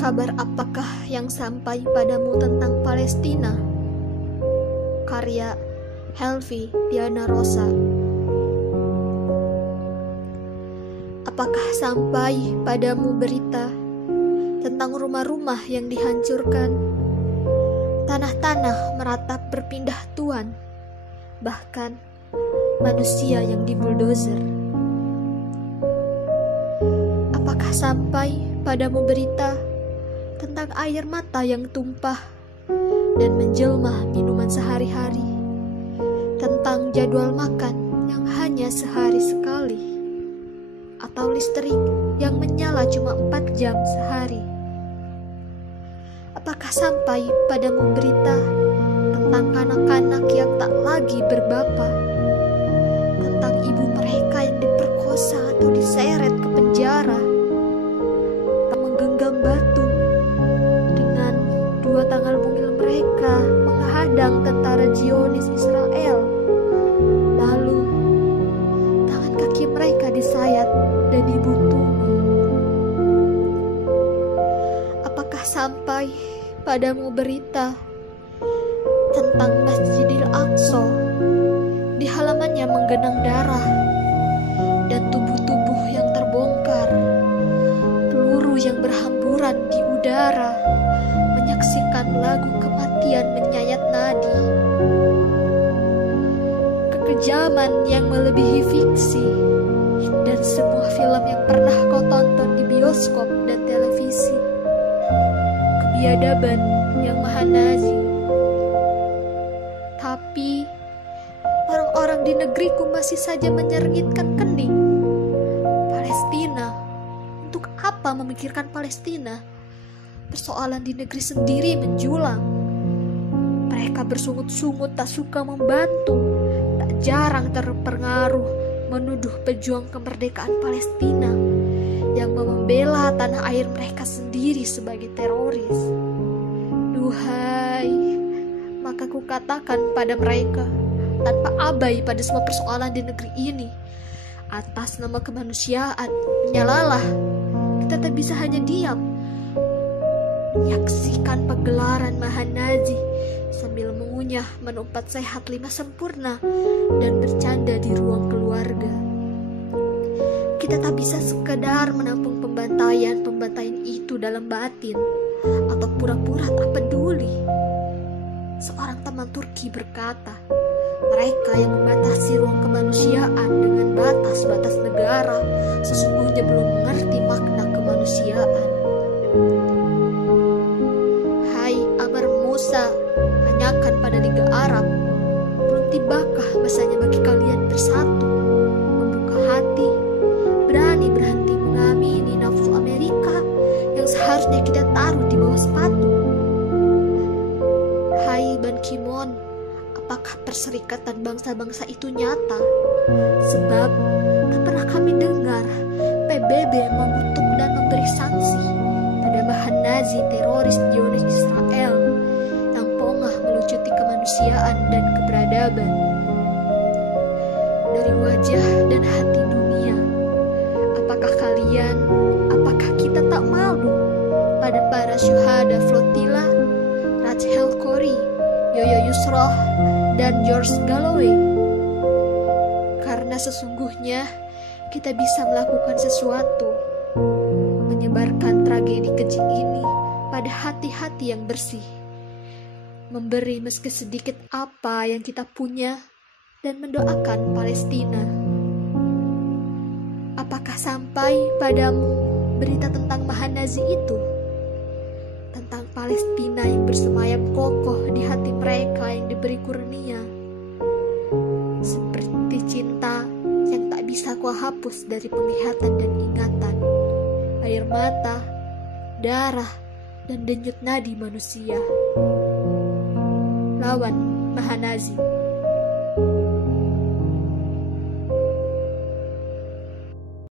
Kabar apakah yang sampai padamu tentang Palestina? Karya Helvi Diana Rosa. Apakah sampai padamu berita tentang rumah-rumah yang dihancurkan, tanah-tanah meratap berpindah tuan, bahkan manusia yang dibuldozer? Apakah sampai padamu berita tentang air mata yang tumpah dan menjelma minuman sehari-hari, tentang jadwal makan yang hanya sehari sekali, atau listrik yang menyala cuma 4 jam sehari? Apakah sampai padamu berita tentang kanak-kanak yang tak lagi berbapa, tentang ibu mereka yang diperkosa atau diseret ke penjara, menggenggam batu dengan 2 tangan mungil mereka menghadang tentara Zionis Israel, lalu tangan kaki mereka disayat dan dibuntungi? Apakah sampai padamu berita tentang Masjidil Aqsa, di halamannya menggenang darah dan tubuh-tubuh yang terbongkar, peluru yang berhamburan di udara, menyaksikan lagu kematian menyayat nadi, kekejaman yang melebihi fiksi, dan semua film yang pernah kau tonton di bioskop dan televisi, kebiadaban yang maha Nazi. Tapi orang-orang di negeriku masih saja menyergitkan kening. Palestina, untuk apa memikirkan Palestina? Persoalan di negeri sendiri menjulang. Mereka bersungut-sungut tak suka membantu, tak jarang terpengaruh menuduh pejuang kemerdekaan Palestina yang membela tanah air mereka sendiri sebagai teroris. Duhai, maka kukatakan pada mereka, tanpa abai pada semua persoalan di negeri ini, atas nama kemanusiaan, menyalalah. Kita tak bisa hanya diam menyaksikan pegelaran maha Nazi sambil mengunyah menu 4 sehat 5 sempurna dan bercanda di ruang keluarga. Kita tak bisa sekedar menampung pembantaian itu dalam batin atau pura-pura tak peduli. Seorang teman Turki berkata, mereka yang membatasi ruang kemanusiaan dengan batas-batas negara sesungguhnya belum mengerti makna kemanusiaan. Hai Amr Musa, tanyakan pada Liga Arab, belum tibakah masanya bagi kalian bersatu, membuka hati, berani berhenti mengamini nafsu Amerika yang seharusnya kita taruh di bawah sepatu? Hai Ban Ki-moon, apakah perserikatan bangsa-bangsa itu nyata? Sebab tak pernah kami dengar PBB mengutuk dan memberi sanksi pada bahan Nazi teroris Zionis Israel yang pongah melucuti kemanusiaan dan keberadaban. Dari wajah dan hati dunia, apakah kita tak malu pada para syuhada Flotilla, Rachel Corrie, Yoyo Yusroh, dan George Galloway? Karena sesungguhnya kita bisa melakukan sesuatu, menyebarkan tragedi keji ini pada hati-hati yang bersih, memberi meski sedikit apa yang kita punya, dan mendoakan Palestina. Apakah sampai padamu berita tentang maha Nazi itu? Tentang Palestina yang bersemayam kokoh di hati mereka yang diberi kurnia, seperti cinta yang tak bisa kau hapus dari penglihatan dan ingatan, air mata, darah, dan denyut nadi manusia. Lawan maha Nazi.